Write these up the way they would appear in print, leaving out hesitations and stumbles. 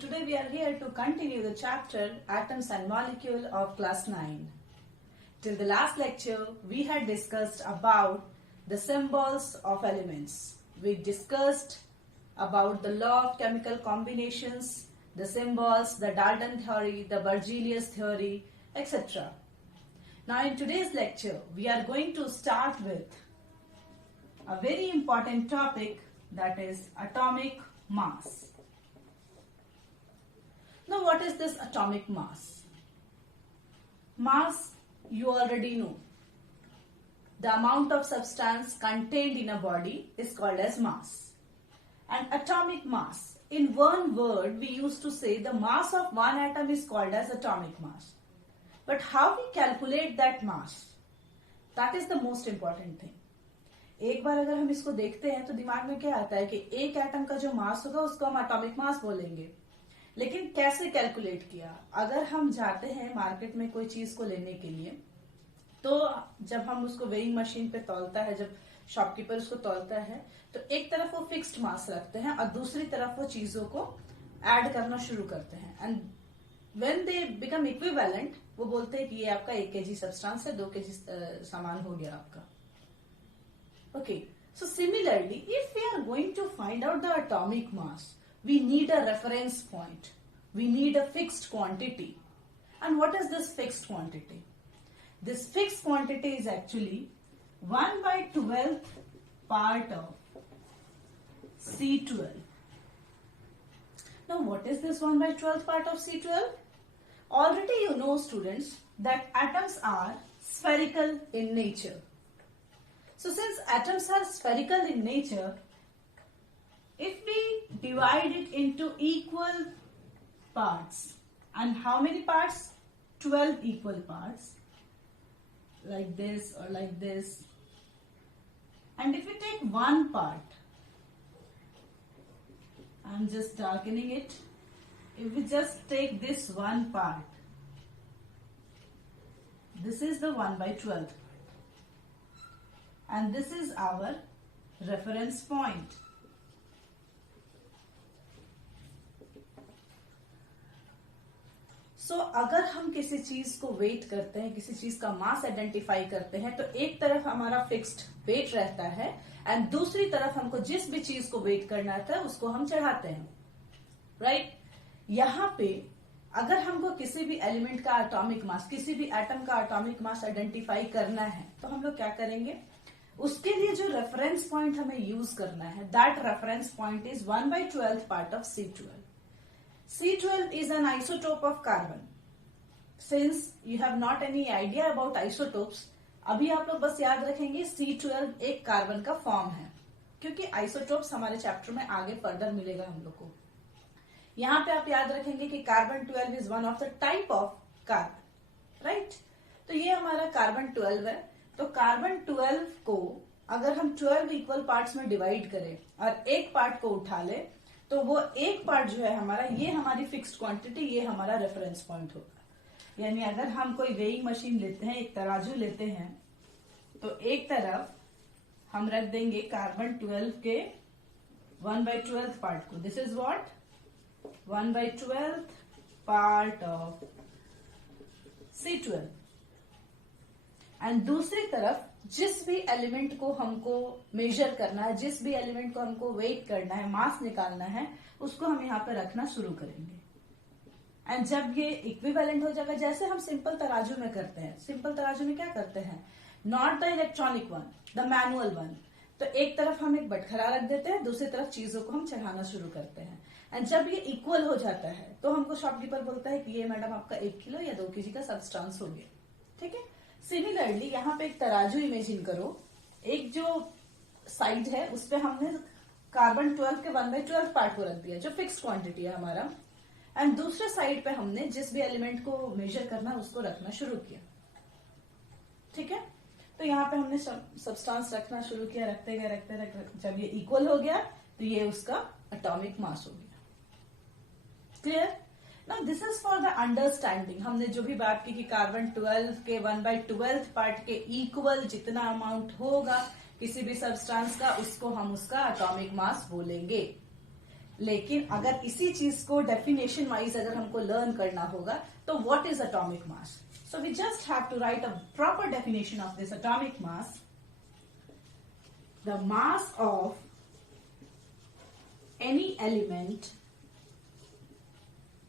today we are here to continue the chapter Atoms and Molecule of class 9. Till the last lecture, we had discussed about the symbols of elements. We discussed about the law of chemical combinations, the symbols, the Dalton theory, the Berzelius theory, etc. Now in today's lecture, we are going to start with a very important topic, that is atomic mass. Now what is this atomic mass? Mass, you already know. The amount of substance contained in a body is called as mass. And atomic mass, in one word we used to say the mass of one atom is called as atomic mass. But how we calculate that mass? That is the most important thing. एक बार अगर हम इसको देखते हैं तो दिमाग में क्या आता है कि एक एटम का जो मास होगा उसको हम एटॉमिक मास बोलेंगे, लेकिन कैसे कैलकुलेट किया? अगर हम जाते हैं मार्केट में कोई चीज को लेने के लिए, तो जब हम उसको वेइंग मशीन पे तौलता है, जब शॉपकीपर उसको तौलता है, तो एक तरफ वो फिक्स्ड मास रखते हैं और दूसरी तरफ वो चीजों को ऐड करना शुरू करते हैं, and when they become equivalent वो बोलते हैं कि ये आपका 1 kg सब्सटेंस है, 2 kg सामान हो गया आपका. Okay, so similarly, if we are going to find out the atomic mass, we need a reference point. We need a fixed quantity. And what is this fixed quantity? This fixed quantity is actually 1/12th part of C12. Now what is this 1/12th part of C12? Already you know, students, that atoms are spherical in nature. So since atoms are spherical in nature, if we divide it into equal parts, and how many parts? 12 equal parts, like this or like this. And if we take one part, I'm just darkening it. If we just take this one part, this is the 1/12th. And this is our reference point. So, अगर हम किसी चीज को wait करते हैं, किसी चीज का मास आइडेंटिफाई करते हैं, तो एक तरफ हमारा फिक्स्ड वेट रहता है एंड दूसरी तरफ हमको जिस भी चीज को वेट करना था उसको हम चढ़ाते हैं, राइट? यहाँ पे अगर हमको किसी भी एलिमेंट का एटॉमिक मास, किसी भी एटम का एटॉमिक मास आइडेंटिफाई करना है, तो हम लोग क्या करेंगे? उसके लिए जो रेफरेंस पॉइंट हमें यूज करना है, that reference point is 1/12th part of C12. C12 is an isotope of carbon. Since you have not any idea about isotopes, अभी आप लोग बस याद रखेंगे C12 एक कार्बन का फॉर्म है, क्योंकि आइसोटोप्स हमारे चैप्टर में आगे फर्दर मिलेगा हम लोग को. यहाँ पे आप याद रखेंगे कि carbon 12 is one of the type of carbon, right? तो ये हमारा कार्बन 12 है. तो कार्बन 12 को अगर हम 12 इक्वल पार्ट्स में डिवाइड करें और एक पार्ट को उठा ले, तो वो एक पार्ट जो है हमारा, ये हमारी फिक्स्ड क्वांटिटी, ये हमारा रेफरेंस पॉइंट होगा. यानी अगर हम कोई वेइंग मशीन लेते हैं, एक तराजू लेते हैं, तो एक तरफ हम रख देंगे कार्बन 12 के 1/12th पार्ट को. This is what? 1/12th part of C12. And दूसरी तरफ जिस भी एलिमेंट को हमको मेजर करना है, जिस भी एलिमेंट को हमको वेट करना है, मास निकालना है, उसको हम यहाँ पे रखना शुरू करेंगे. एंड जब ये इक्विवेलेंट हो जाएगा, जैसे हम सिंपल तराजू में करते हैं, सिंपल तराजू में क्या करते हैं? Not the electronic one, the manual one. तो एक तरफ हम एक बटखरा रख देते हैं, दूसरी तरफ चीजों को हम चढ़ाना शुरू करते हैं. एंड जब ये इक्वल हो जाता है तो हमको शॉपकीपर बोलता है कि ये मैडम आपका 1 किलो या 2 kg का सब्सटेंस हो गया. ठीक है? सिमिलरली यहाँ पे एक तराजू इमेजिन करो. एक जो साइड है उस पे हमने कार्बन 12 के 1/12th पार्ट को रख दिया, जो फिक्स्ड क्वांटिटी है हमारा, एंड दूसरे साइड पे हमने जिस भी एलिमेंट को मेजर करना है उसको रखना शुरू किया. ठीक है? तो यहाँ पे हमने सब्सटेंस रखना शुरू किया, रखते गए, जब ये इक्वल हो गया तो ये उसका एटॉमिक मास हो गया. Clear? Now this is for the understanding. हमने जो भी बात की कि कार्बन 12 के 1/12th पार्ट के इक्वल जितना अमाउंट होगा किसी भी सब्सटेंस का, उसको हम उसका एटॉमिक मास बोलेंगे. लेकिन अगर इसी चीज को डेफिनेशन वाइज अगर हमको लर्न करना होगा तो what is atomic mass? So we just have to write a proper definition of this atomic mass. The mass of any element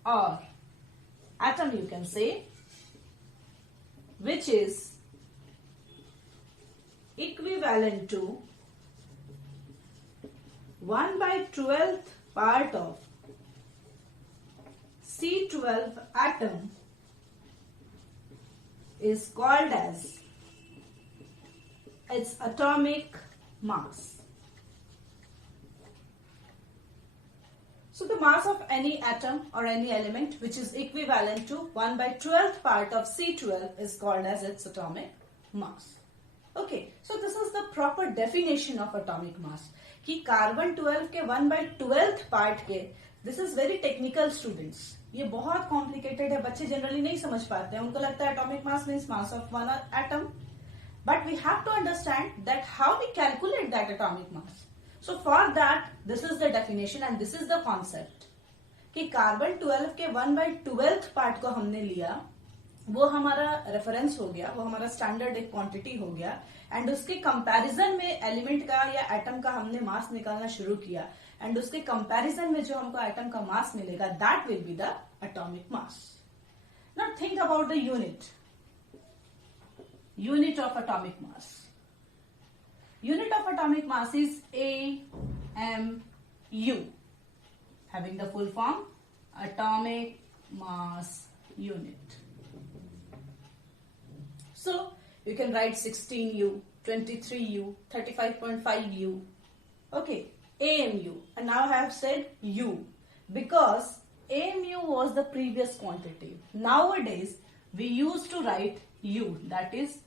or atom, you can say, which is equivalent to 1/12th part of C12 atom is called as its atomic mass. So the mass of any atom or any element which is equivalent to 1/12th part of C12 is called as its atomic mass. Okay, so this is the proper definition of atomic mass. कि carbon 12 के 1/12th part के, this is very technical students, ये बहुत complicated है, बच्चे generally नहीं समझ पाते हैं, उनको लगता है atomic mass means mass of one atom, but we have to understand that how we calculate that atomic mass. So for that, this is the definition and this is the concept कि carbon 12 के 1/12th part को हमने लिया, वो हमारा reference हो गया, वो हमारा स्टैंडर्ड एक क्वांटिटी हो गया, एंड उसके कंपैरिजन में एलिमेंट का या एटम का हमने मास निकालना शुरू किया, एंड उसके कंपैरिजन में जो हमको एटम का मास मिलेगा that will be the atomic mass. Now think about the unit of atomic mass. Unit of atomic mass is AMU, having the full form atomic mass unit. So you can write 16U, 23U, 35.5U. Okay, AMU, and now I have said U because AMU was the previous quantity. Nowadays we used to write U, that is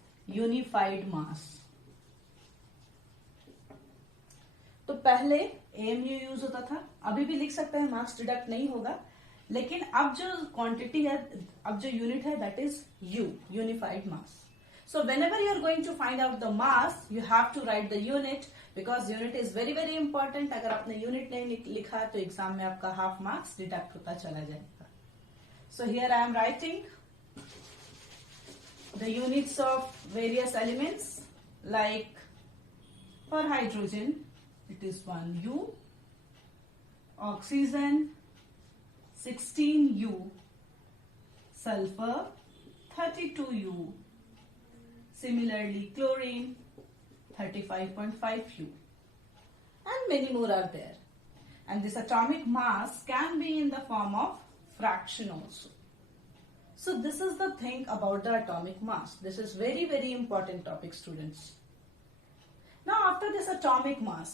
unified mass. तो पहले AMU use होता था, अभी भी लिख सकते हैं, marks deduct नहीं होगा, लेकिन अब जो क्वांटिटी है, अब जो यूनिट है that is U, unified mass. So whenever you are going to find out the mass you have to write the unit because unit is very very important. अगर आपने यूनिट नहीं लिखा तो exam में आपका half marks deduct होता चला जाएगा. So here I am writing the units of various elements like for hydrogen it is 1U, oxygen 16U, sulfur 32U, similarly chlorine 35.5U, and many more are there. And this atomic mass can be in the form of fraction also. So this is the thing about the atomic mass. This is very very important topic, students. Now after this atomic mass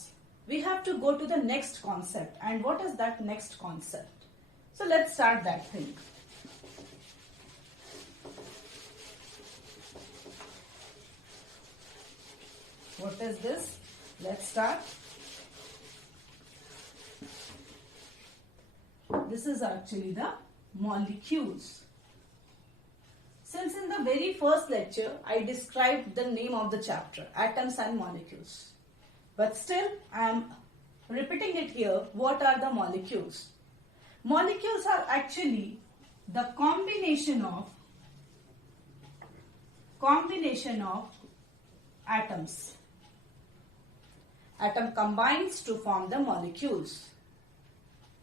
we have to go to the next concept. And what is that next concept? So let's start that thing. What is this? Let's start. This is actually the molecules. Since in the very first lecture I described the name of the chapter, atoms and molecules. But still, I am repeating it here. What are the molecules? Molecules are actually the combination of atoms. Atom combines to form the molecules.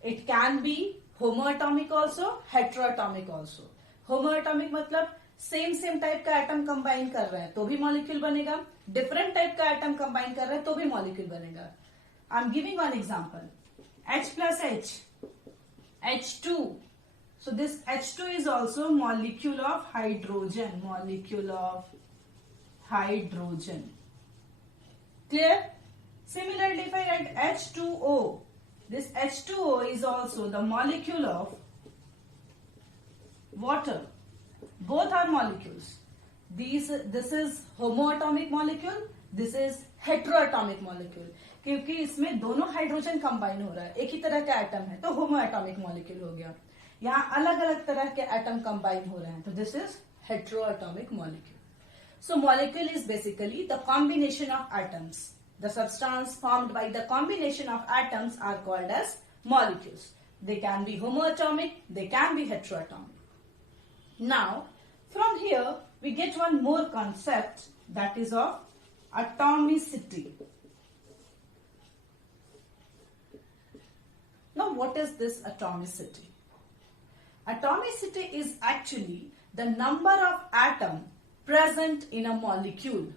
It can be homoatomic also, heteroatomic also. Homoatomic मतलब same type का atom combine कर रहे हैं तो भी molecule बनेगा, different type का atom combine कर रहे हैं तो भी मॉलिक्यूल बनेगा. I am giving one example, H plus H, H2. So this H2 is also molecule of hydrogen, Clear? Similarly, if I write H2O, this H2O is also the molecule of water. Both are molecules. This is homoatomic molecule, this is heteroatomic molecule. क्योंकि इसमें दोनों hydrogen combine हो रहा है, एक ही तरह का atom है तो होमोएटॉमिक मॉलिक्यूल हो गया. यहाँ अलग अलग तरह के एटम कंबाइन हो रहे हैं तो this is heteroatomic molecule. So molecule is basically the combination of atoms. The substance formed by the combination of atoms are called as molecules. They can be homoatomic, they can be heteroatomic. Now, from here, we get one more concept, that is of atomicity. Now, what is this atomicity? Atomicity is actually the number of atoms present in a molecule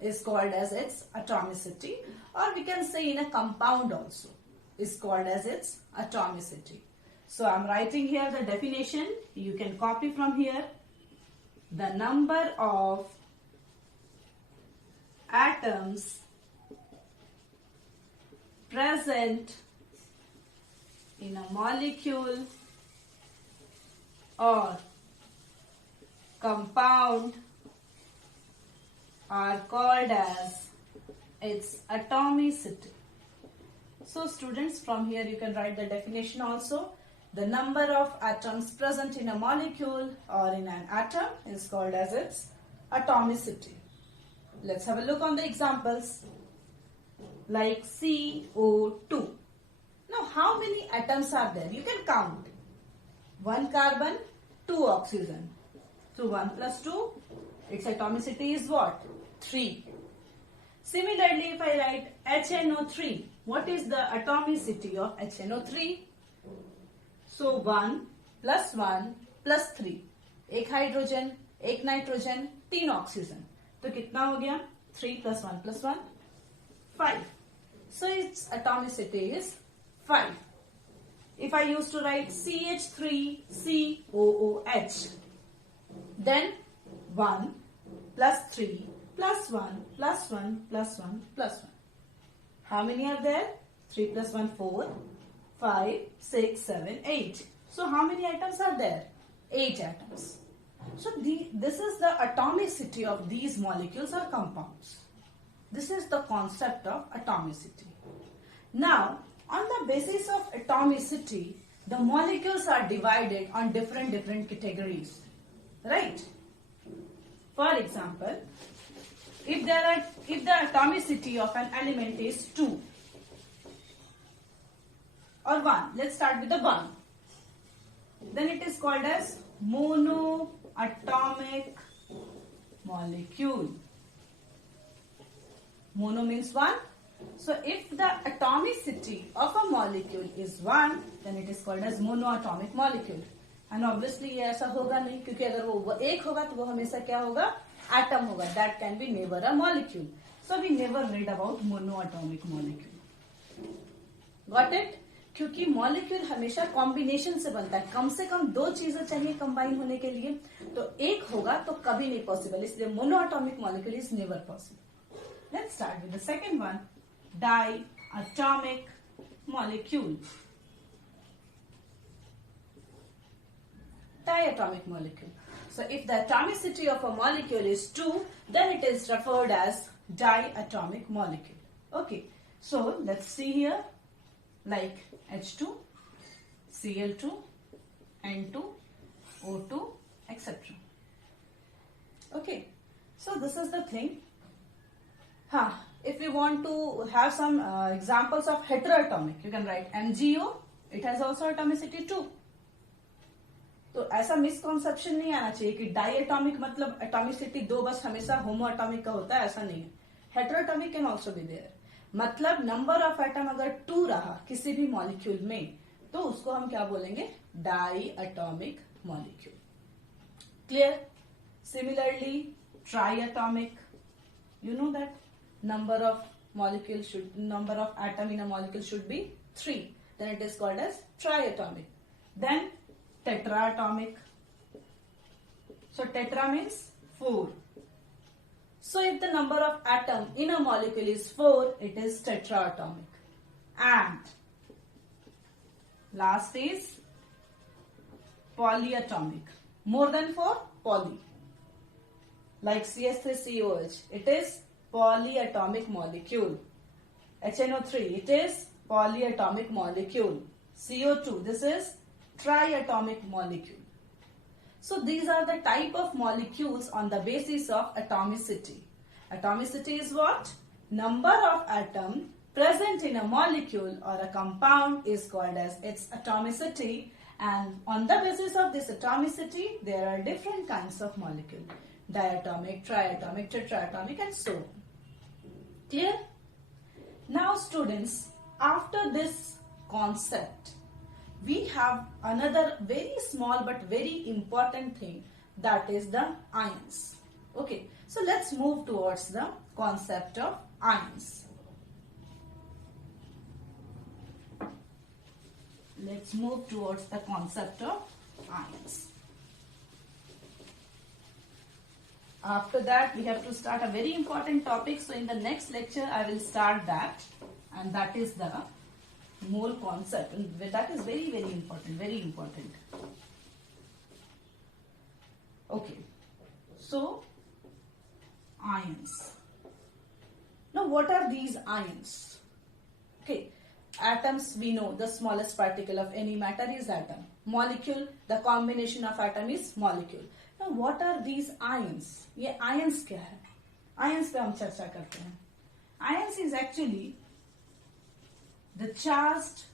is called as its atomicity, or we can say in a compound also is called as its atomicity. So I am writing here the definition. You can copy from here. The number of atoms present in a molecule or compound are called as its atomicity. So students, from here you can write the definition also. The number of atoms present in a molecule or in an atom is called as its atomicity. Let's have a look on the examples. Like CO2. Now, how many atoms are there? You can count. 1 carbon, 2 oxygen. So 1 plus 2, its atomicity is what? 3. Similarly, if I write HNO3, what is the atomicity of HNO3? So 1 plus 1 plus 3. एक hydrogen, एक nitrogen, 3 oxygen. तो कितना हो गया? 3 plus 1 plus 1, 5. So its atomicity is 5. If I used to write CH3COOH, then 1 plus 3 plus 1 plus 1 plus 1 plus 1. How many are there? 3 plus 1, 4, 5, 6, 7, 8. So how many atoms are there? 8 atoms. So this is the atomicity of these molecules or compounds. This is the concept of atomicity. Now, on the basis of atomicity, the molecules are divided on different categories, right? For example, if the atomicity of an element is 2 or 1, let's start with the 1. Then it is called as monoatomic molecule. Mono means 1. So if the atomicity of a molecule is 1, then it is called as monoatomic molecule. And obviously ये ऐसा होगा नहीं, क्योंकि अगर वो एक होगा तो वो हमेशा क्या होगा? Atom होगा. That can be never a molecule. So we never read about monoatomic molecule. Got it? क्योंकि मॉलिक्यूल हमेशा कॉम्बिनेशन से बनता है. कम से कम 2 चीजें चाहिए कंबाइन होने के लिए. तो एक होगा तो कभी नहीं पॉसिबल. इसलिए monoatomic molecule is never possible. Let's start with the second one. Diatomic molecule. Diatomic molecule. So if the atomicity of a molecule is 2, then it is referred as diatomic molecule. Okay. So let's see here. Like H2, Cl2, N2, O2, etc. Okay. So this is the thing. If we want to have some examples of heteroatomic, you can write MgO. It has also atomicity 2. तो ऐसा misconception नहीं आना चाहिए कि diatomic मतलब atomicity 2 बस हमेशा होमोएटॉमिक का होता है. ऐसा नहीं है. हेटेरोएटॉमिक कैन ऑल्सो बी देयर. मतलब नंबर ऑफ एटम अगर 2 रहा किसी भी मॉलिक्यूल में तो उसको हम क्या बोलेंगे? Diatomic molecule. Clear? Similarly triatomic, you know that number of atom in a molecule should be 3. Then it is called as triatomic. Then tetraatomic. So tetra means 4. So if the number of atom in a molecule is 4, it is tetraatomic. And last is polyatomic. More than 4, poly. Like CH3COH, it is polyatomic molecule. HNO3, it is polyatomic molecule. CO2, this is triatomic molecule. So these are the type of molecules on the basis of atomicity. Atomicity is what? Number of atom present in a molecule or a compound is called as its atomicity, and on the basis of this atomicity there are different kinds of molecule: diatomic, triatomic, tetratomic, and so on. Clear? Now students, after this concept we have another very small but very important thing, that is the ions. Okay, so let's move towards the concept of ions. Let's move towards the concept of ions. After that we have to start a very important topic, so in the next lecture I will start that, and that is the mole concept, and that is very important, very important. Okay, so ions. Now what are these ions? Okay, atoms, we know the smallest particle of any matter is atom. Molecule, the combination of atom is molecule. Now what are these ions? ये ions क्या है? Ions पे हम चर्चा करते हैं. Ions is actually the charged,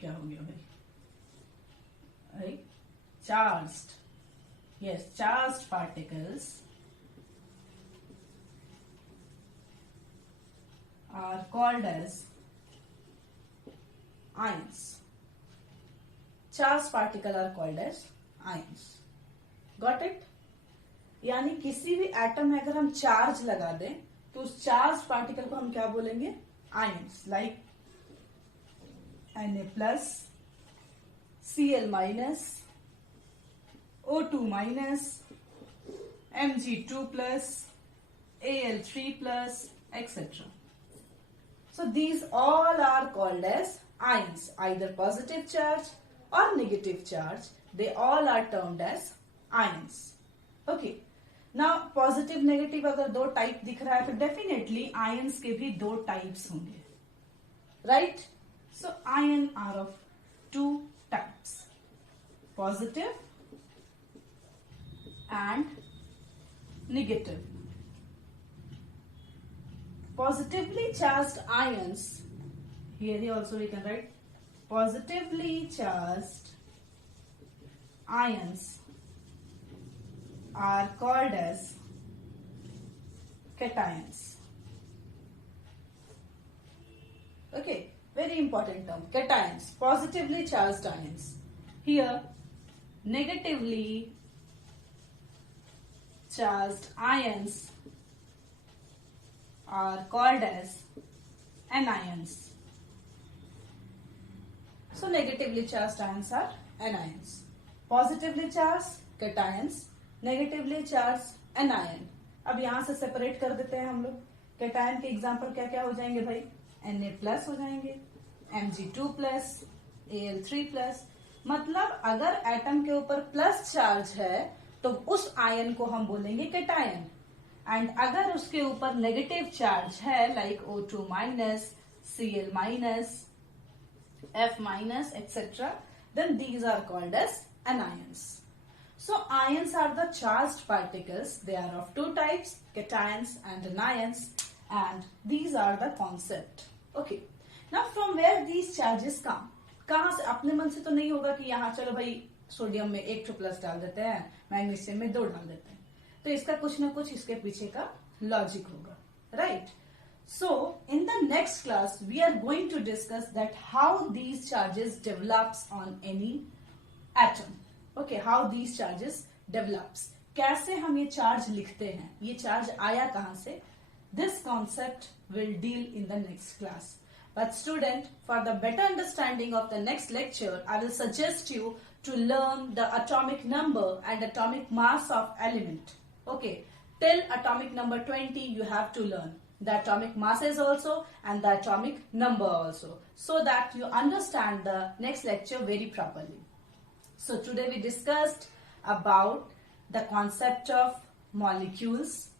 क्या हो गया भाई? Right? Charged, yes, charged particles are called as ions. Charged particle are called as ions. Got it? यानी किसी भी एटम में अगर हम चार्ज लगा दें तो उस चार्ज पार्टिकल को हम क्या बोलेंगे? Ions. Like Na+, Cl-, O2-, Mg2+, Al3+, etc. So these all are called as ions, either positive charge or negative charge. They all are termed as ions. Okay. Now positive negative अगर दो type दिख रहा है तो definitely ions के भी दो types होंगे, right? So ion are of two types, positive and negative. Positively charged ions, here also we can write positively charged ions are called as cations. Okay, very important term, cations, positively charged ions. Here negatively charged ions are called as anions. So negatively charged ions are anions. Positively charged cations, negatively charge anion. अब यहां से separate कर देते हैं हम लोग. Cation के example क्या क्या हो जाएंगे भाई? Na+ हो जाएंगे, Mg2+, Al3+. मतलब अगर एटम के ऊपर प्लस चार्ज है तो उस आयन को हम बोलेंगे कैटायन, एंड अगर उसके ऊपर नेगेटिव चार्ज है like O2-, Cl-, F-, etc., then these are called as anions. So ions are the charged particles. They are of two types, cations and anions, and these are the concept. Okay. Now from where these charges come? कहाँ से? अपने मन से तो नहीं होगा कि यहाँ चलो भाई सोडियम में 1 प्लस डाल देते हैं, मैग्नीशियम में 2 डाल देते हैं. तो इसका कुछ ना कुछ इसके पीछे का लॉजिक होगा, right? So in the next class we are going to discuss that how these charges develops on any atom. Okay, how these charges develops, कैसे हम ये चार्ज लिखते हैं, ये चार्ज आया कहां से? This concept will deal in the next class. But student, for the better understanding of the next lecture, I will suggest you to learn the atomic number and atomic mass of element. Okay, till atomic number 20 you have to learn the atomic masses also and the atomic number also, so that you understand the next lecture very properly. So today we discussed about the concept of molecules,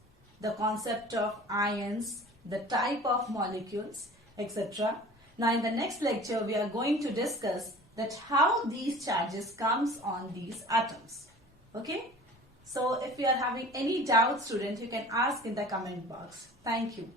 the concept of ions, the type of molecules, etc. Now in the next lecture we are going to discuss that how these charges comes on these atoms. Okay? So if you are having any doubt, student, you can ask in the comment box. Thank you.